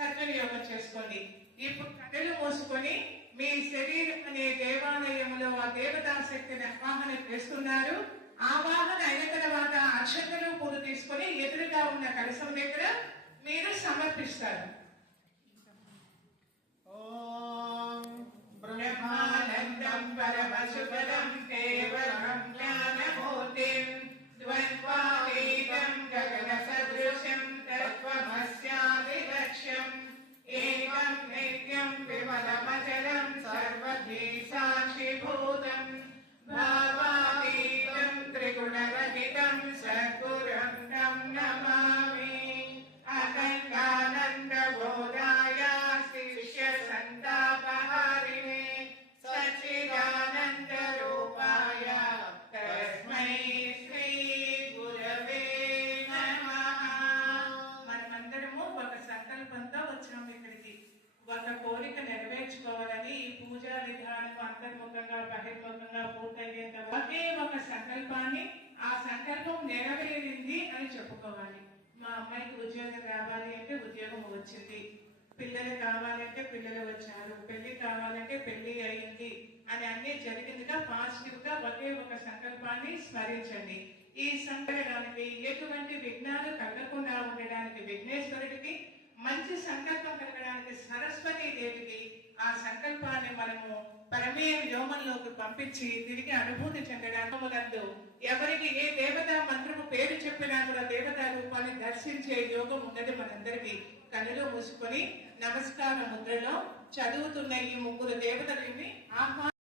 సద్వినియోగం చేసుకోండి. ఇప్పుడు కళ్ళు మూసుకొని మీ శరీరం అనే దేవాలయంలో ఆ దేవతా శక్తిని ఆవాహన చేస్తున్నారు. ఆవాహన అయిన తర్వాత అక్షతలు పూలు తీసుకొని ఎదురుగా ఉన్న కలశం దగ్గర మీరు సమర్పిస్తారు. ఓం బ్రహ్మానందం పరమశుభదం కేవలం జ్ఞానమూర్తిం ద్వంద్వాతీతం గగన సదృశం తత్వమస్యాది లక్ష్యం ఏకం నిత్యం విమలమచలం సర్వధీ సాక్షిభూతం భావాతీతం త్రిగుణరహితం సద్గురం తం నమామి. అఖండానంద బోధాయ శిష్య సంతాపహారిణే సచ్చిదానంద రూపాయ తస్మై శ్రీ గురవే నమః. మనమందరము ఒక సంకల్పంతో వచ్చాము ఇక్కడికి. ఒక కోరిక నెరవేర్చుకోవాలని ఈ పూజా విధానం అంతర్ముఖంగా బహిర్ముఖంగా పూర్తయ్యేంత ఒకే ఒక సంకల్పాన్ని, ఆ సంకల్పం నెరవేరింది అని చెప్పుకోవాలి. మా అమ్మాయికి ఉద్యోగం రావాలి అంటే ఉద్యోగం వచ్చింది, పిల్లలు కావాలంటే పిల్లలు వచ్చారు, పెళ్లి కావాలంటే పెళ్లి అయింది అని అన్ని జరిగిందిగా పాజిటివ్ గా ఒకే ఒక సంకల్పాన్ని స్మరించండి. ఈ సంకల్పానికి ఎటువంటి విఘ్నాలు కలగకుండా ఉండడానికి విఘ్నేశ్వరుడికి, మంచి సంకల్పం కలగడానికి సరస్వతి దేవికి ఆ సంకల్పాన్ని మనము పరమేయ వ్యోమంలోకి పంపించి తిరిగి అనుభూతి చెందడానికి ఎవరికి ఏ దేవతా మంత్రము పేరు చెప్పినా కూడా దేవతా రూపాన్ని దర్శించే యోగం ఉన్నది మనందరికీ. కనులు మూసుకొని నమస్కార ముద్రలో చదువుతున్న ఈ ముగ్గురు దేవతలని ఆహ్వానం